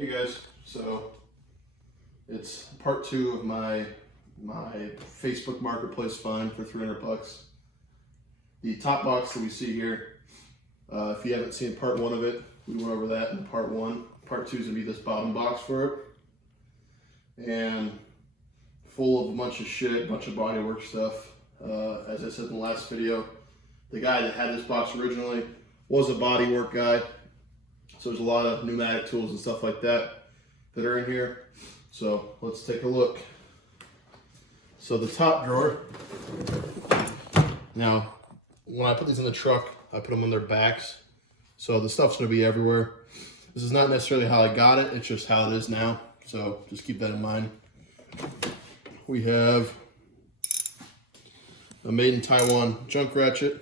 Hey guys, so it's part 2 of my Facebook Marketplace find for 300 bucks. The top box that we see here, if you haven't seen part 1 of it, we went over that in part 1. Part 2 is going to be this bottom box for it. And full of a bunch of shit, a bunch of bodywork stuff. As I said in the last video, the guy that had this box originally was a bodywork guy. So there's a lot of pneumatic tools and stuff like that that are in here. So let's take a look. So the top drawer. Now, when I put these in the truck, I put them on their backs. So the stuff's gonna be everywhere. This is not necessarily how I got it, it's just how it is now. So just keep that in mind. We have a made in Taiwan junk ratchet.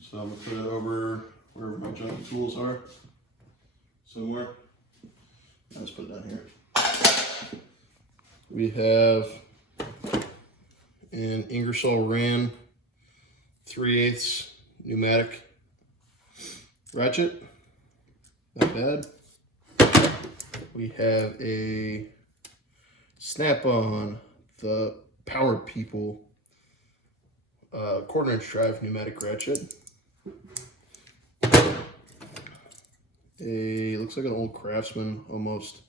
So I'm gonna put it over wherever my junk tools are, somewhere. I'll just put it down here. We have an Ingersoll Rand 3/8 pneumatic ratchet, not bad. We have a Snap-on, the Powered People 1/4 inch drive pneumatic ratchet. Looks like an old Craftsman almost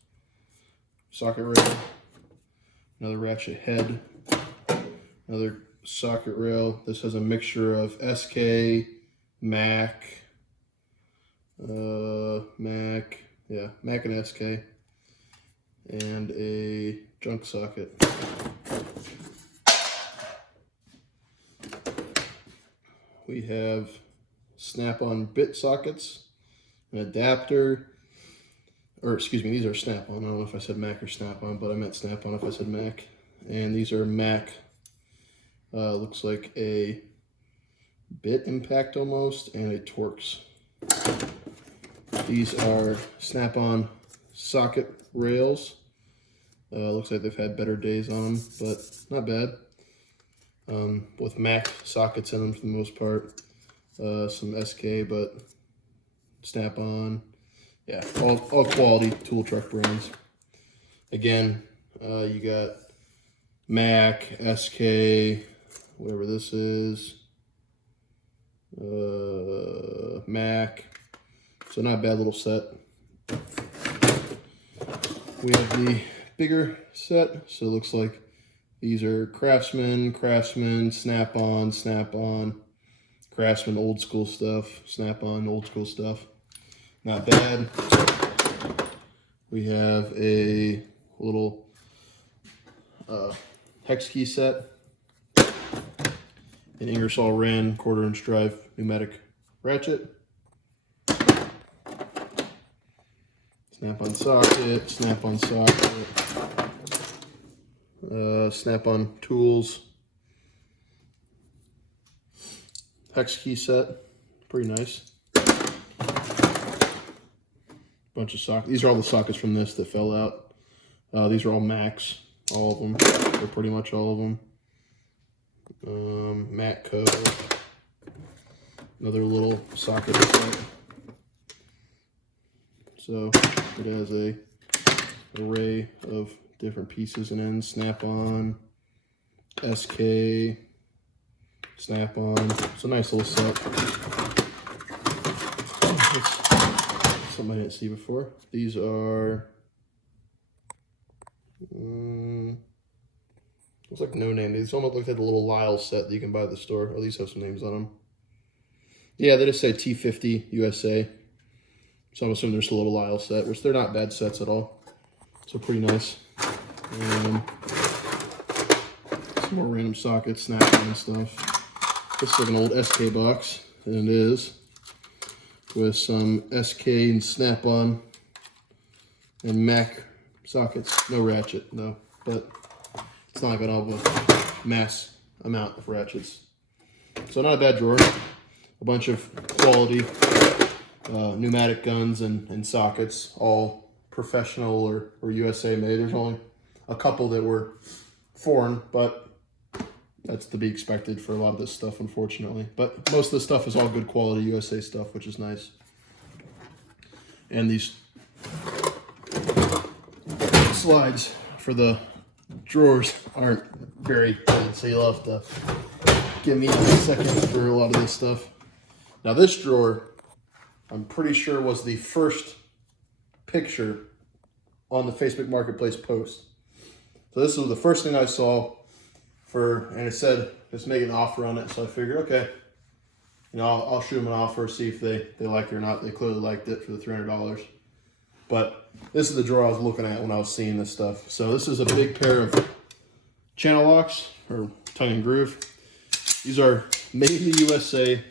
socket rail, another ratchet head, another socket rail. This has a mixture of SK, Mac and SK, and a junk socket. We have Snap-on bit sockets, an adapter, or excuse me, these are Snap-on. I don't know if I said Mac or Snap-on, but I meant Snap-on if I said Mac. And these are Mac. Looks like a bit impact almost, and a Torx. These are Snap-on socket rails. Looks like they've had better days on them, but not bad. With Mac sockets in them for the most part. Some SK, but Snap-on. Yeah, all quality tool truck brands. Again, you got Mac, SK, whatever this is, Mac. So not a bad little set. We have the bigger set. So it looks like these are Craftsman, Snap-on, Craftsman old school stuff, Snap-on old school stuff. Not bad. We have a little hex key set, an Ingersoll Rand 1/4 inch drive pneumatic ratchet, Snap-on socket, Snap-on tools, hex key set, pretty nice. Bunch of sockets. These are all the sockets from this that fell out. These are all Macs, all of them. They're pretty much all of them. Matco. Another little socket set. So it has a array of different pieces and ends. Snap-on, SK, Snap-on. It's a nice little set. Something I didn't see before. These are looks like no name. These almost look like a little Lyle set that you can buy at the store. Oh, these have some names on them. Yeah, they just say T50 USA. So I'm assuming there's a little Lyle set, which they're not bad sets at all. So pretty nice. Some more random sockets, Snap-on and stuff. This is like an old SK box, and it is, with some SK and Snap-on and Mac sockets. No ratchet, no, but it's not like I don't have a mass amount of ratchets. So not a bad drawer. A bunch of quality pneumatic guns and sockets, all professional or USA made. There's only a couple that were foreign, but that's to be expected for a lot of this stuff, unfortunately. But most of the stuff is all good quality USA stuff, which is nice. And these slides for the drawers aren't very good, so you'll have to give me a second for a lot of this stuff. Now this drawer, I'm pretty sure was the first picture on the Facebook Marketplace post. So this was the first thing I saw and it said, just make an offer on it. So I figured, okay, I'll shoot them an offer, see if they like it or not. They clearly liked it for the $300. But this is the drawer I was looking at when I was seeing this stuff. So this is a big pair of channel locks, or tongue and groove. These are made in the USA,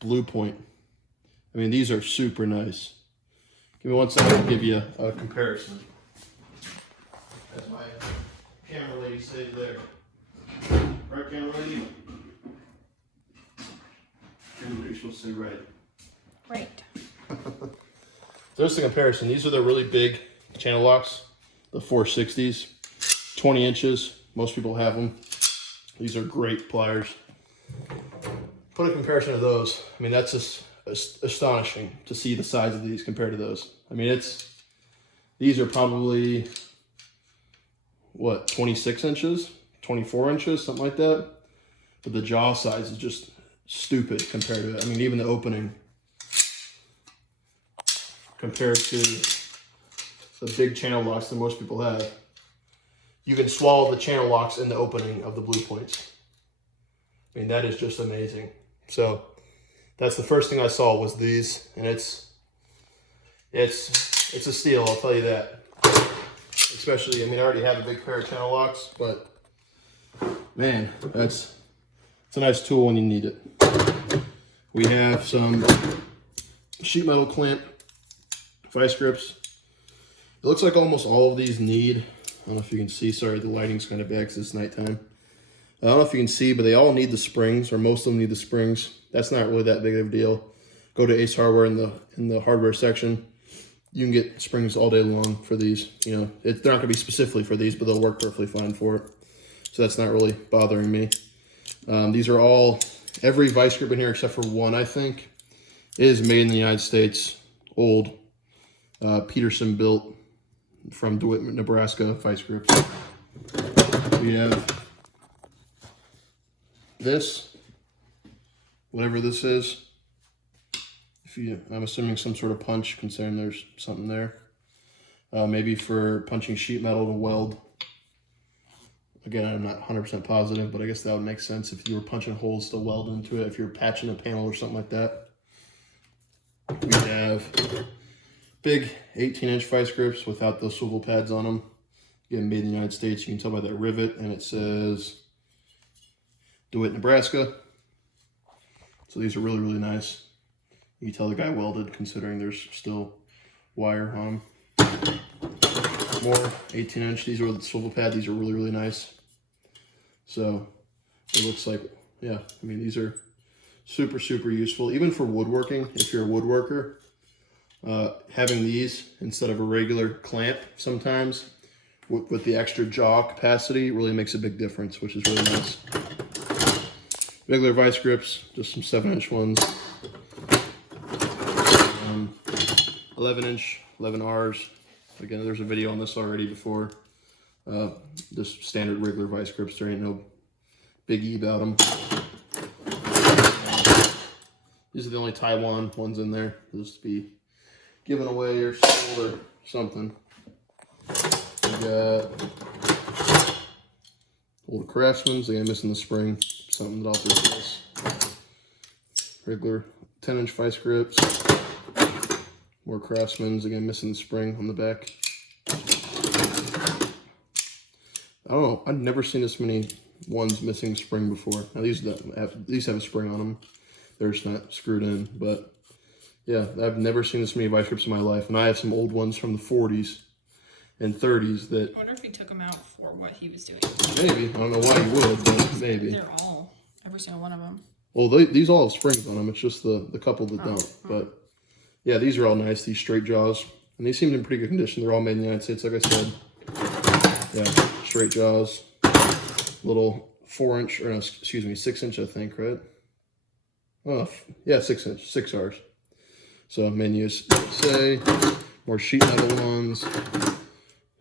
Blue Point. I mean, these are super nice. Give me one second, I'll give you a comparison. As my camera lady stays there. Right, camera lady? You're supposed to say right. Right. There's the comparison. These are the really big channel locks, the 460s, 20 inches. Most people have them. These are great pliers. Put a comparison to those. I mean, that's just astonishing to see the size of these compared to those. I mean, these are probably, what, 26 inches, 24 inches, something like that. But the jaw size is just stupid compared to it. I mean, even the opening compared to the big channel locks that most people have. You can swallow the channel locks in the opening of the Blue Points. I mean, that is just amazing. So that's the first thing I saw was these, and it's a steal, I'll tell you that. Especially, I mean, I already have a big pair of channel locks, but man, it's a nice tool when you need it. We have some sheet metal clamp vice grips. It looks like almost all of these need, I don't know if you can see, sorry, the lighting's kind of bad because it's nighttime. I don't know if you can see, but they all need the springs, or most of them need the springs. That's not really that big of a deal. Go to Ace Hardware in the hardware section. You can get springs all day long for these. They're not going to be specifically for these, but they'll work perfectly fine for it. So that's not really bothering me. These are all, every vice grip in here except for one, I think, is made in the United States. Old Peterson built from DeWitt, Nebraska vice grips. We have this, whatever this is. I'm assuming some sort of punch, considering there's something there. Maybe for punching sheet metal to weld. Again, I'm not 100% positive, but I guess that would make sense if you were punching holes to weld into it, if you're patching a panel or something like that. We have big 18-inch vice grips without those swivel pads on them. Again, made in the United States. You can tell by that rivet, and it says DeWitt, Nebraska. So these are really, really nice. You can tell the guy welded, considering there's still wire on them. More 18-inch. These are the swivel pad. These are really, really nice. So it looks like, yeah, I mean, these are super, super useful. Even for woodworking, if you're a woodworker, having these instead of a regular clamp sometimes with the extra jaw capacity really makes a big difference, which is really nice. Regular vice grips, just some 7-inch ones. 11-inch, 11Rs. Again, there's a video on this already before. Just standard regular vice grips. There ain't no biggie about them. These are the only Taiwan ones in there. They'll just be given away or sold or something. We got old Craftsman's. Again, missing the spring. Something that offers this. Regular 10-inch vice grips. More Craftsman's. Again, missing the spring on the back. I don't know. I've never seen this many ones missing spring before. Now these have a spring on them. They're just not screwed in. But yeah, I've never seen this many vice grips in my life. And I have some old ones from the 40s and 30s that... I wonder if he took them out for what he was doing. Maybe. I don't know why he would, but maybe. They're all, every single one of them. Well, these all have springs on them. It's just the couple that don't. But yeah, these are all nice. These straight jaws. And these seem in pretty good condition. They're all made in the United States, like I said. Yeah, straight jaws. Little 4-inch, or no, excuse me, 6-inch, I think, right? Oh, yeah, 6-inch, 6Rs. So made in USA. More sheet metal ones.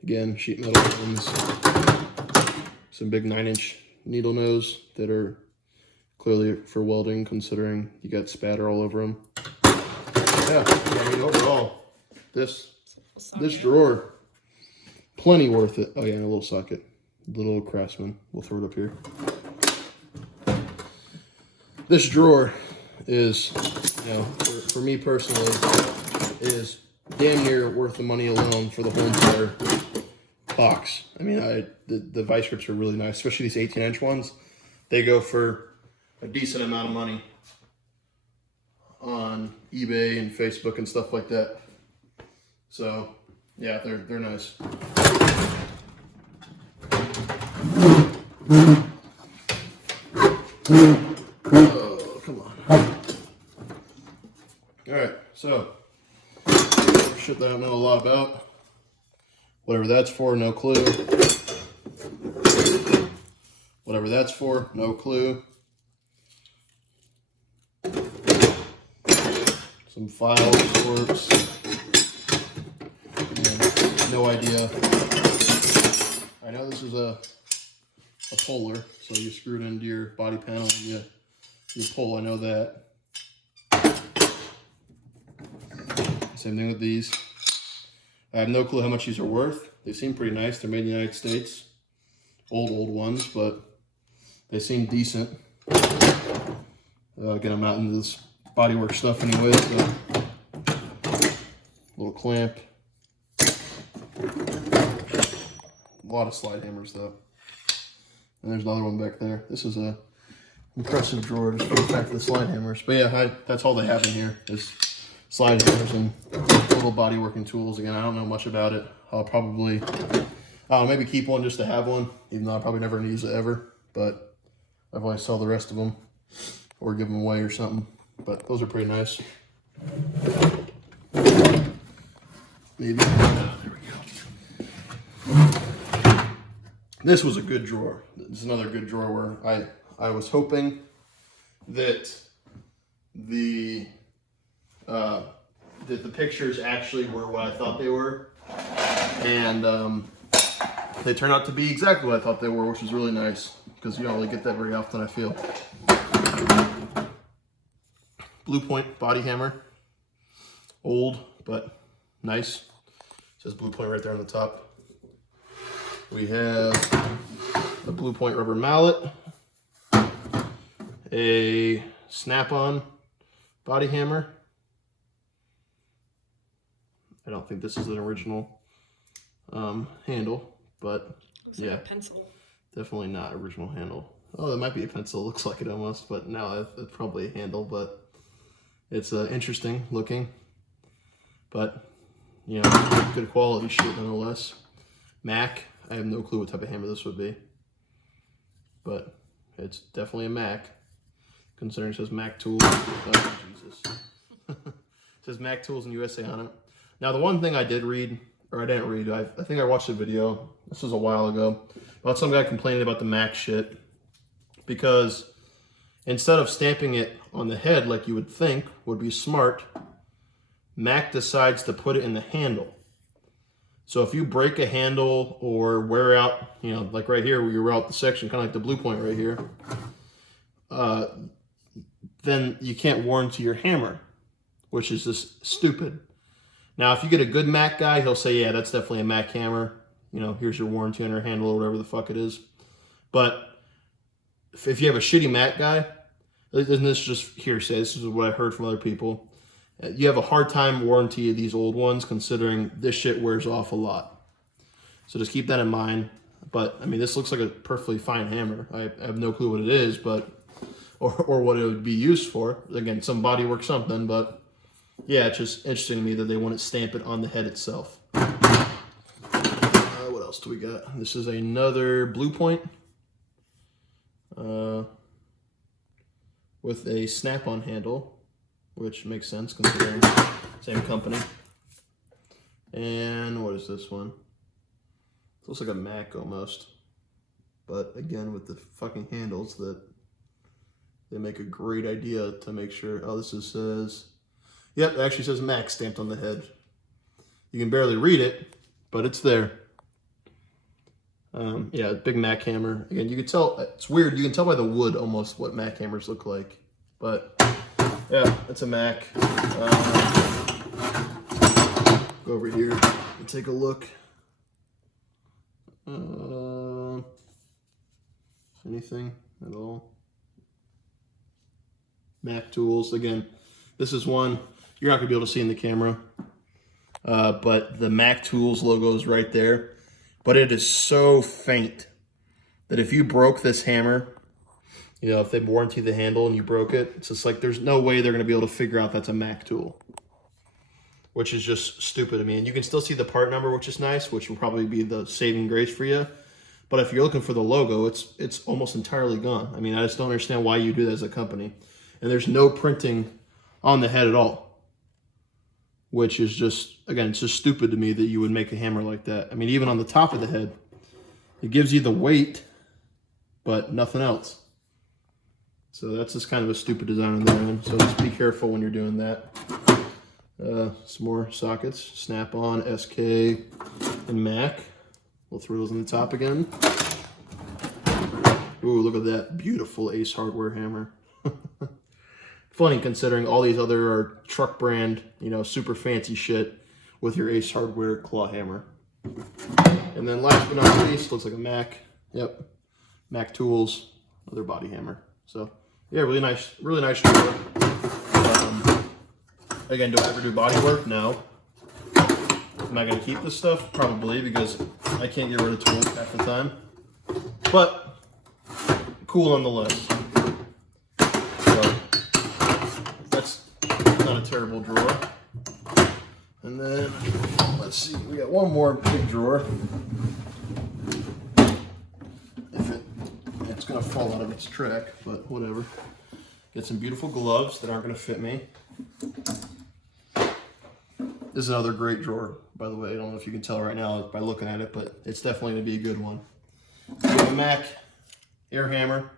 Again, sheet metal ones. Some big 9-inch needle nose that are clearly for welding, considering you got spatter all over them. Yeah, I mean, overall, this drawer, plenty worth it. Oh yeah, and a little socket. Little Craftsman. We'll throw it up here. This drawer is, you know, for me personally, is damn near worth the money alone for the whole entire box. I mean, the vice grips are really nice, especially these 18-inch ones. They go for a decent amount of money on eBay and Facebook and stuff like that. So yeah, they're nice. Oh, come on. All right, so shit that I don't know a lot about. Whatever that's for, no clue. Whatever that's for, no clue. Some file sorts. No idea. I know this is a puller, so you screw it into your body panel and you pull. I know that. Same thing with these. I have no clue how much these are worth. They seem pretty nice. They're made in the United States. Old ones, but they seem decent. Again, I'm not into this bodywork stuff anyway, so little clamp. A lot of slide hammers though. And there's another one back there. This is a impressive drawer just for the fact of the slide hammers. But yeah, that's all they have in here is slide hammers and little body working tools. Again, I don't know much about it. I'll probably, maybe keep one just to have one, even though I'll probably never use it ever. But I've always sell the rest of them or give them away or something. But those are pretty nice. Maybe. There we go. This was a good drawer. This is another good drawer where I was hoping that the pictures actually were what I thought they were, and they turned out to be exactly what I thought they were, which was really nice because you don't really get that very often, I feel. Blue Point body hammer, old but nice. It says Blue Point right there on the top. We have a Blue Point rubber mallet, a snap-on body hammer. I don't think this is an original handle, but yeah, like a pencil. Definitely not original handle. Oh, that might be a pencil. Looks like it almost, but no, it's probably a handle. But it's interesting looking, but you know, good quality shit nonetheless. Mac. I have no clue what type of hammer this would be, but it's definitely a Mac, considering it says Mac Tools. Oh, Jesus. It says Mac Tools in USA on it. Now, the one thing I did read, or I didn't read, I think I watched a video, this was a while ago, about some guy complaining about the Mac shit, because instead of stamping it on the head like you would think would be smart, Mac decides to put it in the handle. So if you break a handle or wear out, you know, like right here where you wear out the section, kind of like the Blue Point right here, then you can't warranty your hammer, which is just stupid. Now, if you get a good Mac guy, he'll say, yeah, that's definitely a Mac hammer. You know, here's your warranty on your handle or whatever the fuck it is. But if you have a shitty Mac guy, isn't this just hearsay? This is what I heard from other people. You have a hard time warranty these old ones, considering this shit wears off a lot. So just keep that in mind. But I mean, this looks like a perfectly fine hammer. I have no clue what it is, but or what it would be used for. Again, some bodywork something, but yeah, it's just interesting to me that they wouldn't stamp it on the head itself. What else do we got? This is another Blue Point with a snap-on handle, which makes sense considering same company. And what is this one? It looks like a Mac almost, but again with the fucking handles that they make a great idea to make sure. Oh, this says, yep, it actually says Mac stamped on the head. You can barely read it, but it's there. Yeah, big Mac hammer. Again, you can tell, it's weird, you can tell by the wood almost what Mac hammers look like. But yeah, it's a Mac. Go over here and take a look. Anything at all? Mac tools. Again, this is one you're not gonna be able to see in the camera, but the Mac tools logo is right there. But it is so faint that if you broke this hammer, you know, if they warranty the handle and you broke it, it's just like there's no way they're gonna be able to figure out that's a Mac tool, which is just stupid. I mean, you can still see the part number, which is nice, which will probably be the saving grace for you. But if you're looking for the logo, it's almost entirely gone. I mean, I just don't understand why you do that as a company. And there's no printing on the head at all, which is just, again, it's just stupid to me that you would make a hammer like that. I mean, even on the top of the head, it gives you the weight, but nothing else. So that's just kind of a stupid design on their end. So just be careful when you're doing that. Some more sockets, Snap-on, SK, and Mac. We'll throw those on the top again. Ooh, look at that beautiful Ace Hardware hammer. Funny considering all these other are truck brand, you know, super fancy shit with your Ace Hardware claw hammer. And then last but not least, looks like a Mac. Yep, Mac tools, another body hammer. So yeah, really nice drawer. Again, do I ever do body work? No. Am I going to keep this stuff? Probably, because I can't get rid of tools half the time. But cool nonetheless. So that's not a terrible drawer. And then let's see, we got one more big drawer. It's going to fall out of its track, but whatever. Get some beautiful gloves that aren't going to fit me. This is another great drawer, by the way. I don't know if you can tell right now by looking at it, but it's definitely going to be a good one. We have a Mac air hammer,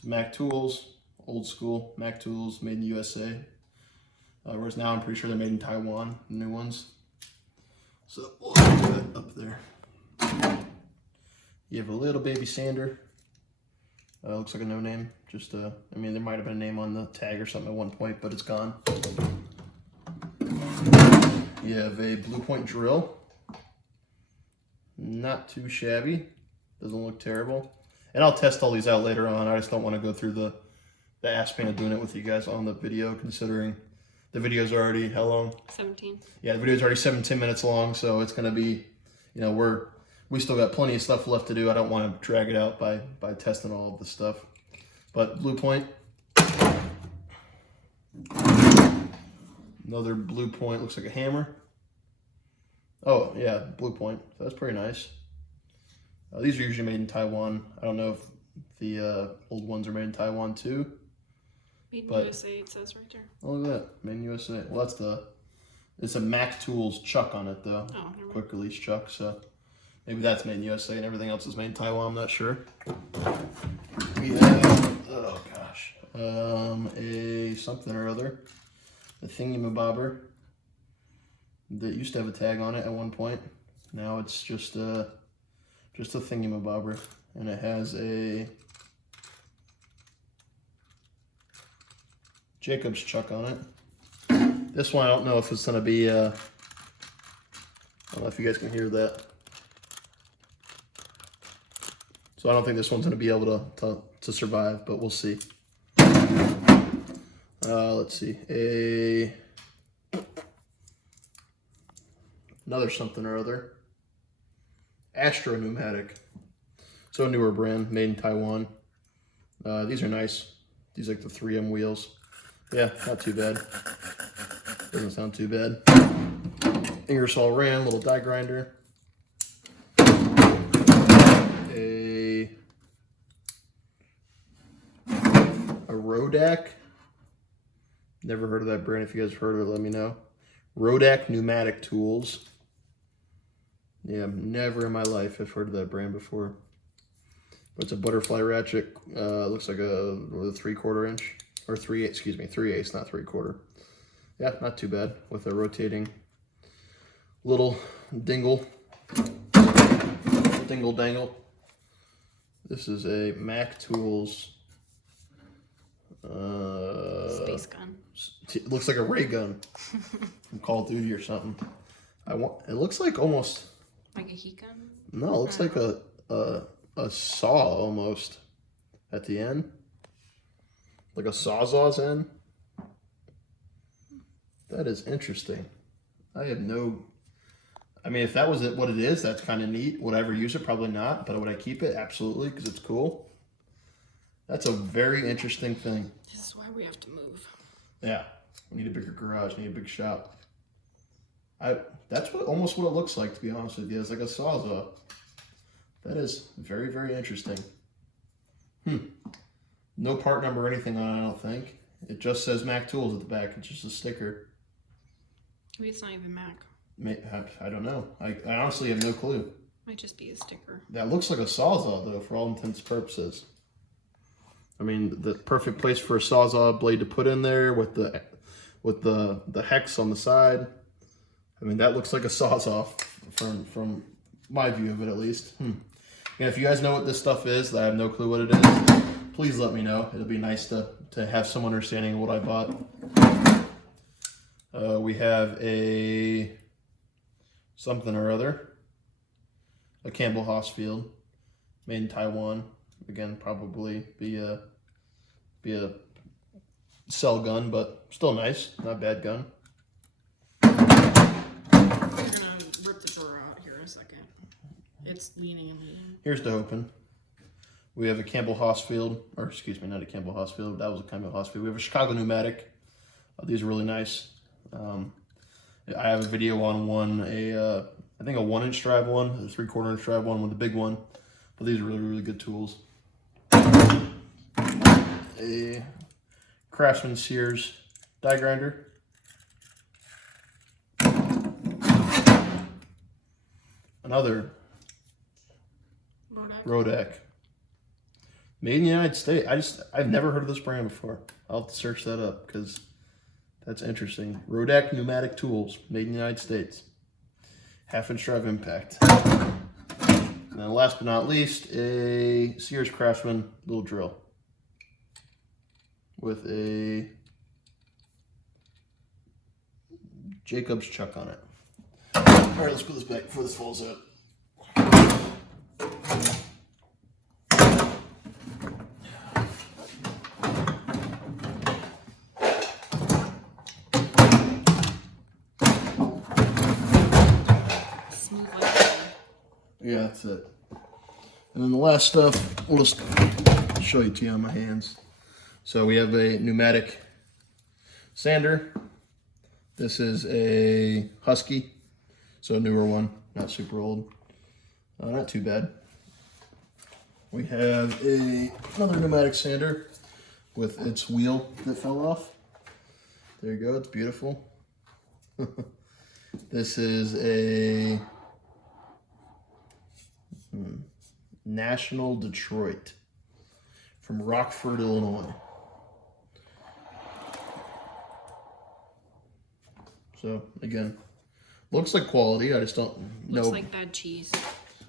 some Mac tools, old school Mac tools, made in the USA. Whereas now I'm pretty sure they're made in Taiwan, the new ones. So we'll put that up there. You have a little baby sander. Looks like a no name. Just, I mean, there might have been a name on the tag or something at one point, but it's gone. You have a Blue Point drill. Not too shabby. Doesn't look terrible. And I'll test all these out later on. I just don't want to go through the ass pain of doing it with you guys on the video, considering the video's already, how long? 17. Yeah, the video's already 17 minutes long, so it's going to be, you know, we still got plenty of stuff left to do. I don't want to drag it out by testing all of the stuff. But Blue Point. Another Blue Point, looks like a hammer. Oh, yeah, Blue Point. So that's pretty nice. These are usually made in Taiwan. I don't know if the old ones are made in Taiwan too. Made in USA, it says right there. Oh, look at that. Made in USA. Well, it's a Mac Tools chuck on it, though. Oh, never mind. Quick release chuck, so maybe that's made in USA and everything else is made in Taiwan. I'm not sure. We have, oh gosh, a something or other. A thingamabobber that used to have a tag on it at one point. Now it's just a thingamabobber, and it has a Jacob's chuck on it. This one I don't know if it's gonna be. I don't know if you guys can hear that. So I don't think this one's gonna be able to survive, but we'll see. Let's see, another something or other. Pneumatic. So a newer brand, made in Taiwan. These are nice. These are like the 3M wheels. Yeah, not too bad. Doesn't sound too bad. Ingersoll Rand, little die grinder. A Rodak. Never heard of that brand. If you guys have heard of it, let me know. Rodak Pneumatic Tools. Yeah, never in my life have heard of that brand before. But it's a butterfly ratchet. Looks like a 3/4 inch. Or 3/8, not 3/4. Yeah, not too bad. With a rotating little dingle. I think tingle dangle. This is a Mac Tools. Space gun. It looks like a ray gun from Call of Duty or something. It looks like almost like a heat gun. No, it looks like a saw almost at the end, like a sawzall's end. That is interesting. I have no. I mean, if that was what it is, that's kind of neat. Would I ever use it? Probably not. But would I keep it? Absolutely, because it's cool. That's a very interesting thing. This is why we have to move. Yeah, we need a bigger garage. Need a big shop. That's almost what it looks like, to be honest with you. It's like a sawzall. That is very, very interesting. No part number or anything on it, I don't think. It just says Mac Tools at the back. It's just a sticker. Maybe it's not even Mac. I don't know. I honestly have no clue. Might just be a sticker. That looks like a sawzall, though, for all intents and purposes. I mean, the perfect place for a sawzall blade to put in there with the hex on the side. I mean, that looks like a sawzall from my view of it, at least. And if you guys know what this stuff is, that I have no clue what it is, please let me know. It'll be nice to have some understanding of what I bought. We have a something or other. A Campbell Hausfield, made in Taiwan. Again, probably be a cell gun, but still nice. Not a bad gun. We're gonna rip the drawer out here in a second. It's leaning and leaning. Here's the open. We have a Campbell Hausfield, or excuse me, not a Campbell Hausfield. That was a Campbell Hausfield. We have a Chicago Pneumatic. These are really nice. I have a video on one, I think a 1-inch drive one, a 3/4 inch drive one with the big one. But these are really, really good tools. A Craftsman Sears die grinder. Another Rodak. Made in the United States. I've never heard of this brand before. I'll have to search that up because that's interesting. Rodak Pneumatic Tools, made in the United States. 1/2-inch drive impact. And then last but not least, a Sears Craftsman little drill with a Jacobs chuck on it. All right, let's put this back before this falls out. Yeah, that's it. And then the last stuff, we'll just show you to you on my hands. So we have a pneumatic sander. This is a Husky, so a newer one, not super old. Not too bad. We have another pneumatic sander with its wheel that fell off. There you go, it's beautiful. This is a National Detroit from Rockford, Illinois. So again, looks like quality. I just don't know. Looks like bad cheese.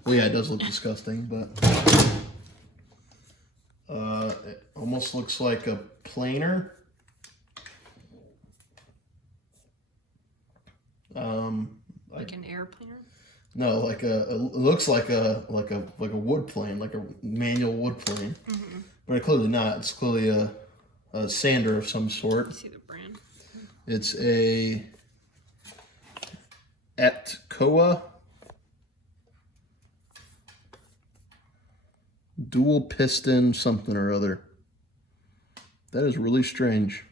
Well, yeah, it does look disgusting, but it almost looks like a planer. Like an airplane? No, like it looks like a wood plane, like a manual wood plane, but clearly not. It's clearly a sander of some sort. See the brand. It's a Atcoa dual piston something or other. That is really strange.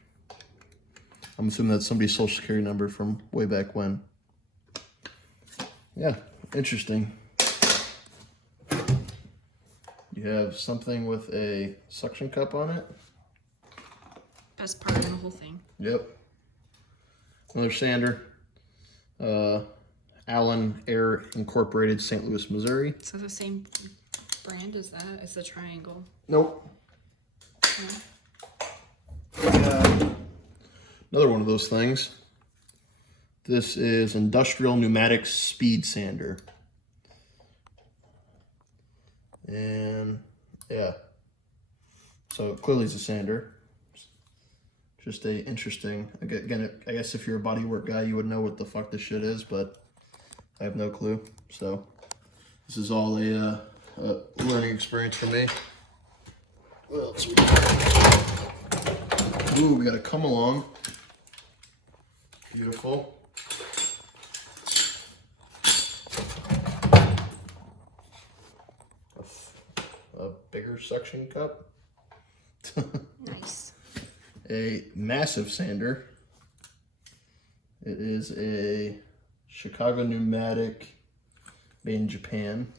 I'm assuming that's somebody's social security number from way back when. Yeah, interesting. You have something with a suction cup on it. Best part of the whole thing. Yep. Another sander. Allen Air Incorporated, St. Louis, Missouri. So the same brand as that? It's a triangle. Nope. No. Another one of those things. This is Industrial Pneumatic Speed Sander. And yeah, so clearly it's a sander. Just a interesting, again, I guess if you're a bodywork guy, you would know what the fuck this shit is, but I have no clue. So this is all a learning experience for me. What else we got? Ooh, we got a come along. Beautiful. A bigger suction cup. Nice. A massive sander. It is a Chicago Pneumatic made in Japan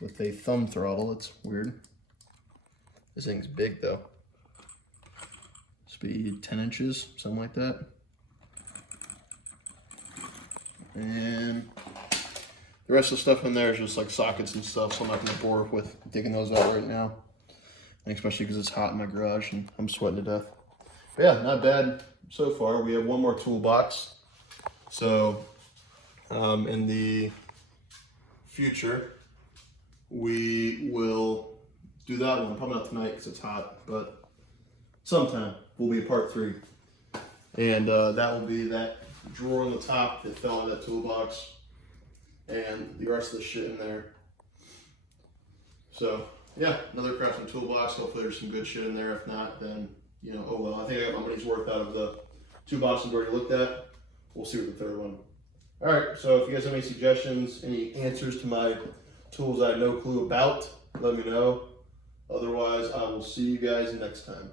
with a thumb throttle. It's weird. This thing's big though. Speed 10 inches, something like that. And the rest of the stuff in there is just like sockets and stuff, so I'm not gonna bore with digging those out right now. And especially because it's hot in my garage and I'm sweating to death. But yeah, not bad so far. We have one more toolbox. So in the future, we will do that one. Probably not tonight because it's hot, but sometime will be part 3. And that will be that drawer on the top that fell out of that toolbox and the rest of the shit in there. So yeah, another Craftsman toolbox. Hopefully there's some good shit in there. If not, then, you know, oh well. I think I got my money's worth out of the 2 boxes we already looked at. We'll see with the 3rd one. All right, so if you guys have any suggestions, any answers to my tools I have no clue about, let me know. Otherwise, I will see you guys next time.